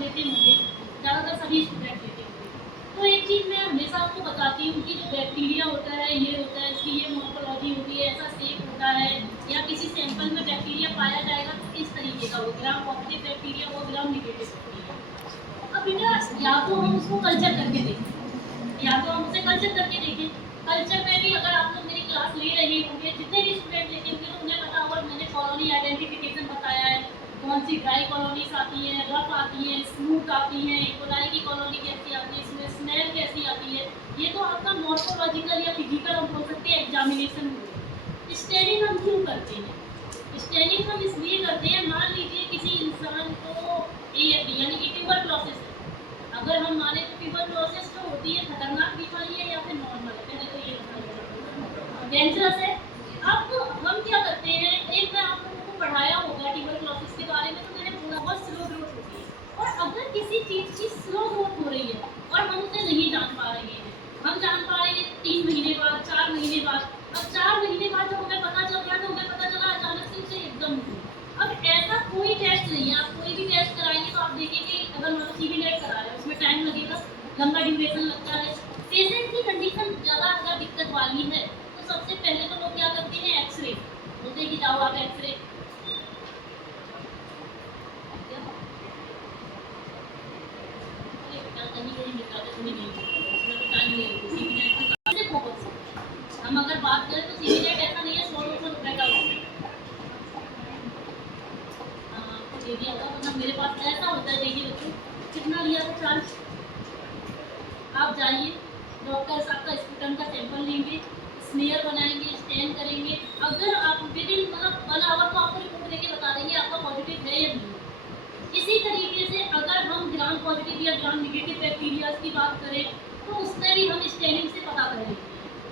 लेते होंगे, ज़्यादातर सभी स्टूडेंट लेते होंगे। तो एक चीज़ मैं हमेशा आपको बताती हूँ कि जो बैक्टीरिया होता है, ये होता है, इसकी ये मॉर्फोलॉजी होती है, ऐसा शेप होता है, या किसी सैंपल में बैक्टीरिया पाया जाएगा तो इस तरीके का वो ग्राम पॉजिटिव बैक्टीरिया वो ग्राम निगेटिव बैक्टीरिया। अब बेटा या तो हम उसको कल्चर करके देखें, या तो हम उसे कल्चर करके देखें। कल्चर में भी अगर आप लोग मेरी क्लास ले रहे होंगे, जितने भी स्टूडेंट लेते होंगे, तो उन्हें पता होगा मैंने कॉलोनी आइडेंटिफिकेशन बताया है, कौन सी ड्राई कॉलोनीज आती हैं, रफ आती हैं, स्मूथ आती हैं, इकोलाई की कॉलोनी कैसी आती है, इसमें स्मेल कैसी आती है। ये तो आपका मॉर्फोलॉजिकल या फिजिकल हम बोल सकते हैं एग्जामिनेशन हो। स्टेनिंग हम क्यों करते हैं? स्टेनिंग हम इसलिए करते हैं, मान लीजिए किसी इंसान को AFD यानी कि ट्यूबरक्लोसिस है। अगर हम माने तो ट्यूबरक्लोसिस जो होती है खतरनाक बीमारी है या फिर नॉर्मल है, पहले तो ये बताइए, डेंजरस है। अब हम क्या करते हैं, एक मैं आप लोगों को पढ़ाया होगा ट्यूबरक्लोसिस के बारे में, तो मैंने बोला बहुत स्लो ग्रोथ होती है। और अगर किसी चीज़ की स्लो ग्रोथ हो रही है और हम उसे नहीं जान पा रहे हैं, हम जान पा रहे हैं 3 महीने बाद, 4 महीने बाद। अब 4 महीने बाद जब हमें पता चल रहा है, तो हमें पता चला अचानक से उसे एकदम हुई। अब ऐसा कोई टेस्ट नहीं है, आप कोई भी टेस्ट कराएंगे तो आप देखेंगे, अगर मतलब CV नेट करा रहे हैं उसमें टाइम लगेगा, लंबा ड्यूरेशन लगता है। पेशेंट की कंडीशन ज़्यादा अगर दिक्कत वाली है तो सबसे पहले तो लोग क्या करते हैं, एक्सरे बोलते हैं कि जाओ आप एक्सरे। हम अगर बात करें तो CV नेट ऐसा नहीं है 100-200 रुपए का होता है। आपको दे दिया होगा, मतलब मेरे पास ऐसा होता है, देखिए बच्चों कितना लिया था चार्ज। आप जाइए, डॉक्टर साहब का स्पूटम का सैंपल लेंगे, स्मीयर बनाएंगे, स्टैन करेंगे। अगर आप विदिन मतलब 1 आवर को आपको रिपोर्ट देके बता देंगे आपका पॉजिटिव है या नहीं। इसी तरीके से अगर हम ग्राम पॉजिटिव या ग्राम निगेटिव बैक्टीरिया की बात करें तो उसमें भी हम स्टैनिंग से पता कर लेते हैं।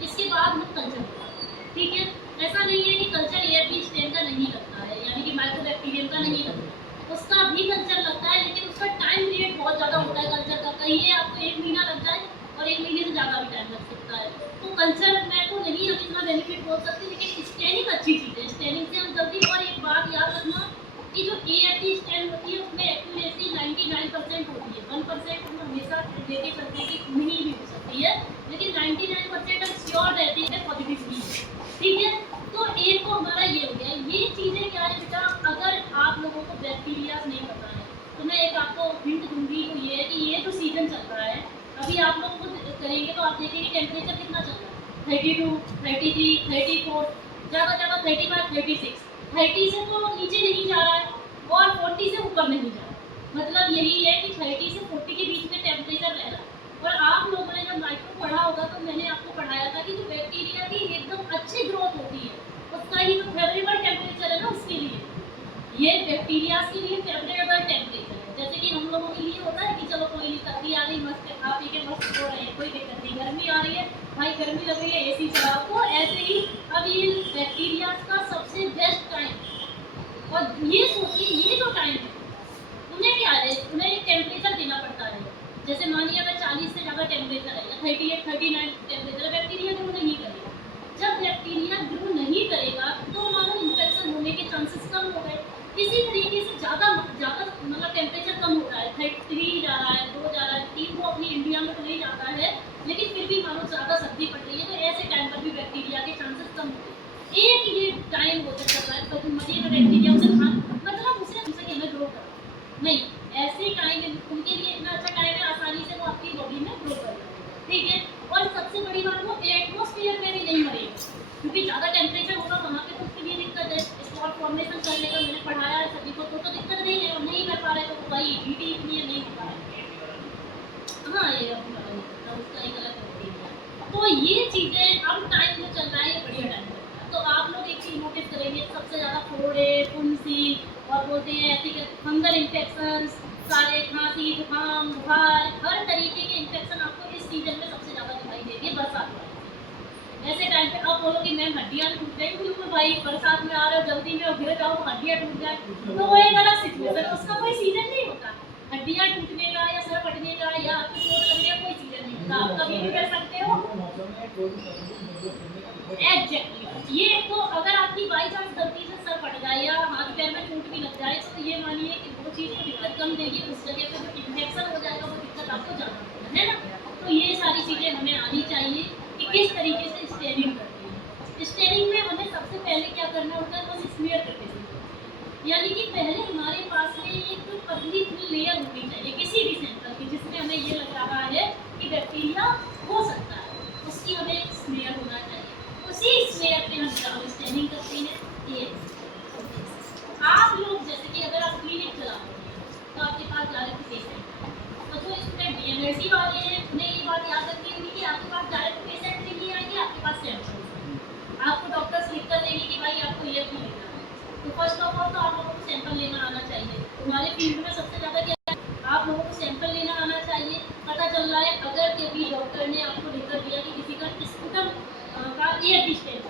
इसके बाद हम कल्चर करते हैं, ठीक है। ऐसा नहीं है कि कल्चर AFD स्टैन का नहीं लगता है, यानी कि माइक्रोबैक्टीरियम का नहीं लगता, उसका भी कल्चर लगता है, लेकिन उसका टाइम पीरियड बहुत ज़्यादा होता है कल्चर का। कहीं आपको 1 महीना लग जाए और 1 महीने से ज़्यादा भी टाइम लग सकता है। तो कल्चर मैं तो नहीं अब इतना बेनिफिट बोल सकती, लेकिन स्टैनिंग अच्छी चीज़ है, स्टैनिंग से हम जल्दी। और एक बात याद रखना कि जो AFD स्टैन होती है उसमें एक्यूरेसी 99% होती है, 1% हम हमेशा लेके चलते हैं कि नहीं भी हो सकती है, लेकिन 99% हम श्योर रहते हैं पॉजिटिव ही है, ठीक है। तो एक तो हमारा ये हो गया। ये चीज़ें क्या है बेटा, अगर आप लोगों को बैक्टीरिया नहीं पता है तो मैं एक आपको हिंट दूंगी, तो ये है कि ये जो सीजन चल रहा है अभी आप लोग खुद करेंगे तो आप देखेंगे टेम्परेचर कितना चल रहा है, 32, 33, 34, ज़्यादा ज़्यादा 35, 36। 30 से तो नीचे नहीं जा रहा है और 40 से ऊपर नहीं जा रहा है। मतलब यही है कि 30 से 40 के बीच में टेम्परेचर रह रहा है। और आप लोगों ने जब माइक्रो पढ़ा होगा तो मैंने आपको पढ़ाया था कि जो बैक्टीरिया की एकदम अच्छी ग्रोथ होती है उसका ही तो फेवरेबल टेम्परेचर है ना उसके लिए, ये बैक्टीरिया के लिए फेवरेबल टेम्परेचर है। जैसे कि हम लोगों के लिए होता है कि चलो कोई नहीं, सर्दी आ गई, मस्त खा पी के मस्त सो रहे हैं, कोई दिक्कत नहीं। गर्मी आ रही है, भाई गर्मी लग रही है, AC चलाओ। तो ऐसे ही अब ये बैक्टीरिया का सबसे बेस्ट टाइम, और ये सोचिए ये जो टाइम है उन्हें क्या है, उन्हें एक टेम्परेचर देना पड़ता है। जैसे मानिए अगर 40 से ज़्यादा टेम्परेचर है या 38, 39 टेम्परेचर, बैक्टीरिया ग्रो नहीं करेगा। जब बैक्टीरिया ग्रो नहीं करेगा तो मानो इन्फेक्शन होने के चांसेस कम हो गए। इसी तरीके से ज़्यादा ज़्यादा मतलब टेम्परेचर कम हो रहा है, 33 जा रहा है, 2 जा रहा है, 3 तो अपनी इंडिया में तो नहीं जाता है, लेकिन फिर भी मानो ज़्यादा सर्दी पड़ रही है, तो ऐसे टाइम पर भी बैक्टीरिया के चांसेस कम होते हैं। एक ये टाइम होता चल रहा है तो मजे में बैक्टीरिया उसे खा, मतलब उसे हमें ग्रो कर नहीं, ऐसे टाइम है उनके लिए इतना अच्छा टाइम है, आसानी से वो आपकी बॉडी में ग्रो कर जाएगा, ठीक है। और सबसे बड़ी बात, वो एटमोस्फियर में भी नहीं मरेगा, क्योंकि ज़्यादा टेम्परेचर होगा वहाँ पे तो उसके लिए दिक्कत है। स्पॉट फॉर्मेशन करने का मैंने पढ़ाया है सभी को, तो दिक्कत नहीं है, और नहीं कर पा रहे तो भाई हीट ही इतनी है, नहीं हो पा रहा। हाँ ये अब पता नहीं चलता, उसका एक अलग है। तो ये चीज़ें अब टाइम जो चल रहा है ये बढ़िया टाइम चल रहा है। तो आप लोग एक चीज़ नोटिस करेंगे, सबसे ज़्यादा फोड़े, फुंसी और बोलते हैं ऐसी फंगल इन्फेक्शन, सारे खांसी, जुकाम, बुखार, हर तरीके के इन्फेक्शन आपको इस सीजन में सबसे ज़्यादा दिखाई देगी बरसात में। ऐसे टाइम पे आप बोलो कि मैम हड्डियाँ टूट गई, बिल्कुल भाई बरसात में आ रहे हो जल्दी में और गिर जाओ तो हड्डियाँ टूट जाए, तो वो एक अलग सिचुएशन है, उसका कोई सीजन नहीं होता। हड्डियाँ टूटने का या सर फटने का या आपकी चोट लगने का कोई सीजन नहीं होता, आप कभी भी कर सकते हो। एग्जैक्टली, ये तो अगर आपकी बाई चांस गलती से सर फट जाए या हाथ पैर में चोट भी लग जाए तो ये मानिए कि वो चीज़ को दिक्कत कम देगी, उस जगह पे जो आपको जाना होगा, है ना। तो ये सारी चीज़ें हमें आनी चाहिए कि किस तरीके से स्टेनिंग करते हैं। स्टेनिंग में हमें सबसे पहले क्या करना होता है, बस स्मीयर करके सीखते, यानी कि पहले हमारे पास में एक पतली थी लेयर होनी चाहिए किसी भी सैंपल की, जिसमें हमें ये लग रहा है कि बैक्टीरिया हो सकता है, उसकी हमें एक स्मीयर होना चाहिए। उसी स्मीयर पे हम ग्राउंड स्टेनिंग करते हैं। ये आप लोग जैसे कि अगर आप क्लिनिक चला रहे हैं तो आपके पास डायरेक्ट पेशेंट है, तो जो स्टूडेंट बीएमएससी वाले हैं उन्हें ये बात याद रखनी होगी कि आपके पास डायरेक्ट पेशेंट नहीं आएंगे, आपके पास सैंपल आपको डॉक्टर्स लिख कर देंगे कि भाई आपको ये भी लेना है। तो फर्स्ट ऑफ ऑल तो आप लोगों को सैंपल लेना आना चाहिए। हमारे फील्ड में सबसे ज़्यादा क्या है, आप लोगों को सैंपल लेना आना चाहिए। पता चल रहा है अगर कभी डॉक्टर ने आपको लिख कर दिया कि किसी का स्पुटम का एयर डिस्टेंस,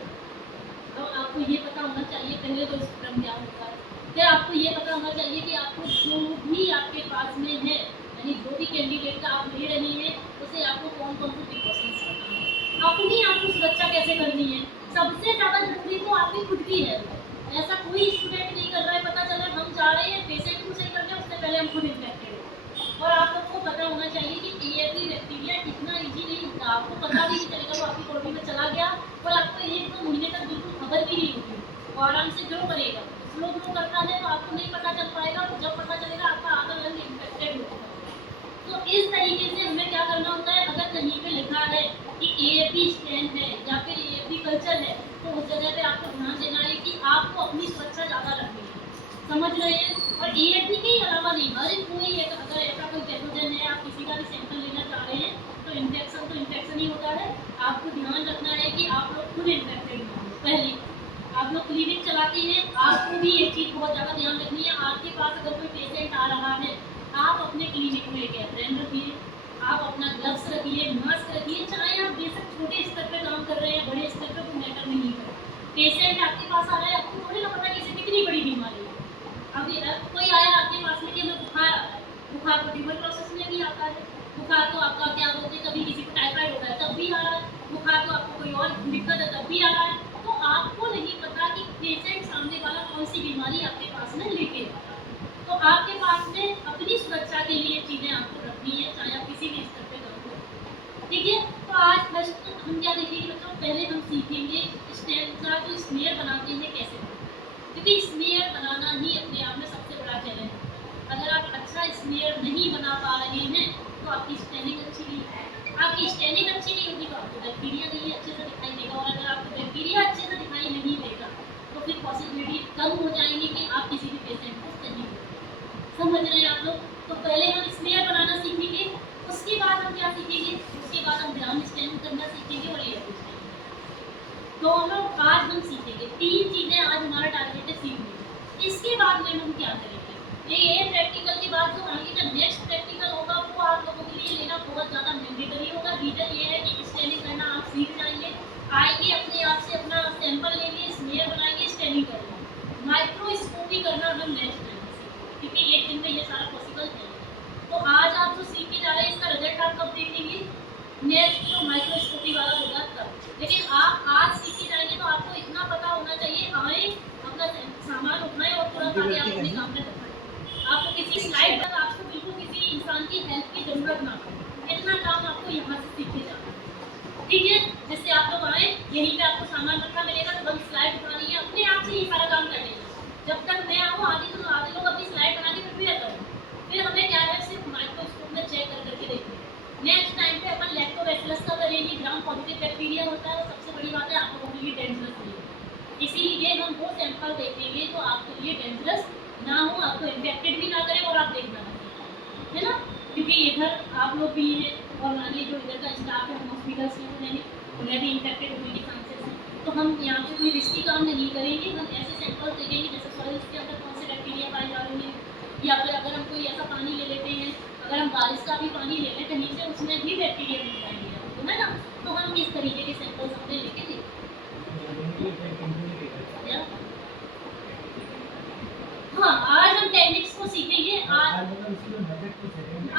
तो आपको ये पता होना चाहिए पहले तो स्पुटम क्या होता है, फिर आपको ये पता होना चाहिए कि आपको जो भी आपके पास में है, यानी जो भी कैंडिडेट का आप ले रही हैं, उसे आपको कौन कौन से प्रिकॉशंस करना है, अपनी आपको सुरक्षा कैसे करनी है। सबसे ज़्यादा जरूरी तो आपकी खुद की है। ऐसा कोई स्टूडेंट नहीं कर रहा है, पता चला हम जा रहे हैं पेशेंट को सही करने, उससे पहले हम खुद इन्फेक्टेड हो। और आप लोगों को पता होना चाहिए कि एएपी बैक्टीरिया इतना ईजी नहीं होता, आपको पता भी नहीं चलेगा वो आपकी बॉडी में चला गया और आपको 1-2 महीने तक बिल्कुल खबर भी नहीं होगी, वो आराम से ग्रो करेगा। स्लो ग्रो करता है तो आपको नहीं पता चल पाएगा, तो जब पता चलेगा आपका आधा लंग इन्फेक्टेड हो। तो इस तरीके से हमें क्या करना होता है, अगर कहीं पे लिखा है कि एएपी स्टैंड है या फिर एएपी कल्चर है, तो उस जगह पे आपको ध्यान देना है कि आपको अपनी सुरक्षा ज़्यादा रखनी है, समझ रहे हैं। और एएपी के अलावा नहीं, हर कोई अगर ऐसा कोई पैथोजन है, आप किसी का भी सैंपल लेना चाह रहे हैं तो इन्फेक्शन ही होता है। आपको ध्यान रखना है कि आप लोग खुद इन्फेक्टेड ना हो। पहली आप लोग क्लिनिक चलाते हैं, आपको भी एक चीज़ बहुत ज़्यादा ध्यान रखनी है, आपके पास अगर कोई पेशेंट आ रहा है, आप अपने क्लिनिक में एक एप्रन रखिए, आप अपना ग्लव्स रखिए, मास्क रखिए, चाहे आप बेशक छोटे स्तर पे काम कर रहे हैं, बड़े स्तर पे कोई मैटर नहीं है। पेशेंट आपके पास आ रहा है, आपको थोड़ी ना पता किसी कितनी बड़ी बीमारी है। अब कोई आया आपके पास में कि हमें बुखार आता है, बुखार तो ट्यूबरक्लोसिस में भी आता है, बुखार तो आपका क्या बोलते हैं, कभी किसी को टाइफाइड होता है तब भी आ रहा है, बुखार तो आपको कोई और दिक्कत है तब भी आ रहा है। तो आपको नहीं पता कि पेशेंट सामने वाला कौन सी बीमारी आपके पास में लेके आ रहा है। तो आपके पास में अपनी सुरक्षा के लिए चीज़ें आपको रखनी है, चाहे आप किसी भी स्तर पे काम करें, ठीक है। तो आज फर्स्ट हम क्या देखेंगे बच्चों, पहले हम सीखेंगे स्टेम का जो स्मेयर बनाते हैं कैसे बनाते हैं, क्योंकि स्मेयर बनाना ही अपने आप में सबसे बड़ा चैलेंज है। अगर आप अच्छा स्मेयर नहीं बना पा रहे हैं तो आपकी स्टेनिंग अच्छी नहीं है, आपकी स्टेनिंग अच्छी नहीं होगी तो आपको बैक्टीरिया नहीं अच्छे से दिखाई देगा, और अगर आपको बैक्टीरिया अच्छे से दिखाई नहीं देगा तो फिर पॉसिबिलिटी कम हो जाएंगी कि आप किसी भी पेशेंट को सही करें। समझ रहे हैं आप लोग। तो पहले हम स्मेयर बनाना सीखेंगे, उसके बाद हम क्या सीखेंगे, उसके बाद हम ग्राउंड स्टेनिंग करना सीखेंगे और एयर स्टेनिंग। दोनों आज हम सीखेंगे, 3 चीज़ें आज हमारा टारगेट है सीखने। इसके बाद में हम क्या करेंगे, ये प्रैक्टिकल के बाद जो आगे का नेक्स्ट प्रैक्टिकल होगा वो आप लोगों के लिए लेना बहुत ज़्यादा मैंडेटरी होगा। रीजन ये है कि स्टेनिंग करना आप सीख जाएंगे, आएंगे अपने आप से अपना सैंपल लेंगे, स्मेयर बनाएंगे, स्टेनिंग करेंगे। माइक्रोस्कोपी करना हम नेक्स्ट टाइम सीखेंगे, क्योंकि एक दिन में ये सारा पॉसिबल है। तो आज आप जो सीख के जा रहे हैं इसका रिजल्ट आप कब देखेंगे, नेक्स्ट जो माइक्रोस्कोपी वाला होगा तब। लेकिन आप आज सीख के जाएंगे तो आपको इतना पता होना चाहिए, आए अपना सामान उठाएं और तुरंत आगे आप अपने काम में रखें। आपको किसी स्लाइड तक आपको बिल्कुल किसी इंसान की हेल्प की जरूरत ना पड़े, इतना काम आपको यहाँ से सीख के जाना है, ठीक है। जिससे आप लोग आए, यहीं पे आपको सामान रखा मिलेगा, तो बस स्लाइड उठानी है, अपने आप से ही सारा काम कर लेना। जब तक मैं आऊँ आधे लोग अपनी स्लाइड बना के प्रिपेयर करें, फिर हमें क्या है सिर्फ माइक्रोस्कोप में चेक कर करके देखना है। नेक्स्ट टाइम पे अपन लैक्टोबैसिलस का करेंगे, ग्राम पॉजिटिव बैक्टीरिया होता है, सबसे बड़ी बात है आप लोगों के लिए डेंजरस नहीं है, इसीलिए हम वो सैंपल देखेंगे तो आपके लिए डेंजरस ना हो, आपको इन्फेक्टेड भी ना करें और आप देखना है ना, क्योंकि इधर आप लोग भी हैं और आगे जो इधर का स्टाफ है हम हॉस्पिटल्स में रहेंगे, उन्हें भी इन्फेक्टेड होने के चांसेस हैं। तो हम यहाँ पे कोई रिस्की काम नहीं करेंगे, हम ऐसे सैंपल देखेंगे जैसे सॉइल्स के अंदर कौन से बैक्टीरिया पाए जा रहे हैं, या फिर अगर हम कोई ऐसा पानी ले लेते हैं, अगर हम बारिश का भी पानी ले लें कहीं से, उसमें भी बैक्टीरिया मिल जाएंगे आपको, है ना। तो हम इस तरीके के सैंपल्स अपने लेके देखें। हाँ, आज हम टेक्निक्स को सीखेंगे।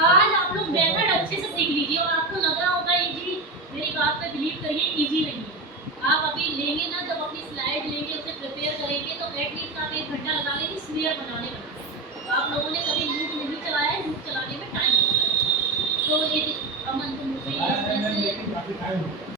आज आप लोग मेथड अच्छे से सीख लीजिए, और आपको लग रहा होगा इजी, मेरी बात पे बिलीव करिए, इजी नहीं है। आप अभी लेंगे ना, जब अपनी स्लाइड लेंगे, उसे प्रिपेयर करेंगे, तो एटलीस्ट आप 1 घंटा लगा लेंगे स्मेयर बनाने में। तो आप लोगों ने कभी लूप नहीं चलाया है, लूप चलाने में टाइम लगता है, तो दिखाए हुए हैं।